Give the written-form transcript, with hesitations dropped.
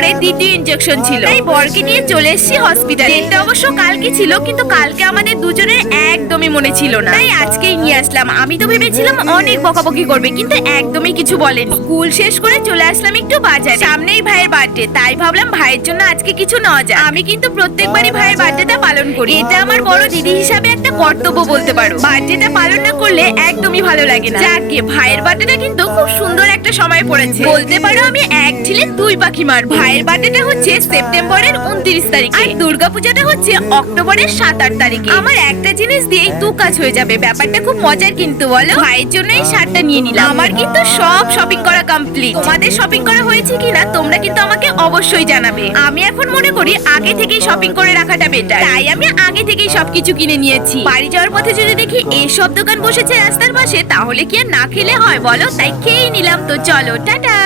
করে দ্বিতীয় ইনজেকশন ছিল, তাই বরকে নিয়ে চলে এসেছি হসপিটালে। ডেটটা অবশ্য কালকে ছিল, কিন্তু কালকে আমাদের দুজনের একদমই মনে ছিল না, তাই আজকেই নিয়ে আসলাম। আমি তো ভেবেছিলাম অনেক বকাবকি করবে, কিন্তু একদমই কিছু বলেনি। স্কুল শেষ করে চলে আসলাম একটু বাজারে, সামনেই ভাইয়ের বার্থডে, তাই ভাবলাম ভাইয়ের জন্য আজকে কিছু নেওয়া যায়। আমি কিন্তু প্রত্যেকবারই ভাইয়ের বার্থডেটা পালন করি, এটা আমার বড় দিদি হিসাবে একটা কর্তব্য বলতে পারো। বার্থডেটা পালন না করলে একদমই ভালো লাগে না। যাকে ভাইয়ের বার্থডেটা কিন্তু খুব সুন্দর একটা সময় পড়েছে, বলতে পারো আমি এক ছিলেন দুই পাখি মার। ভাইয়ের বার্থডেটা হচ্ছে সেপ্টেম্বরের 29 তারিখে, আর দুর্গাপূজাটা হচ্ছে অক্টোবরের 7-8 তারিখে। আমার একটা জিনিস দিয়েই দু কাজ হয়ে যাবে, ব্যাপারটা খুব মজার কিন্তু বলো। ভাইয়ের জন্য এই শার্টটা নিয়ে নিলাম। আমার কিন্তু সব শপিং করা কমপ্লিট। তোমাদের শপিং করা হয়েছে কিনা তোমরা কিন্তু আমাকে অবশ্যই জানাবে। আমি এখন মনে করি আগে থেকেই শপিং করে রাখাটা বেটার, তাই আমি আগে থেকেই সবকিছু কিনে নিয়েছি। বাড়ি যাওয়ার পথে যদি দেখি এইসব দোকান বসেছে রাস্তার পাশে, তাহলে কি আর না খেলে হয় বলো, তাই খেয়েই নিলাম। তো চলো টাটা।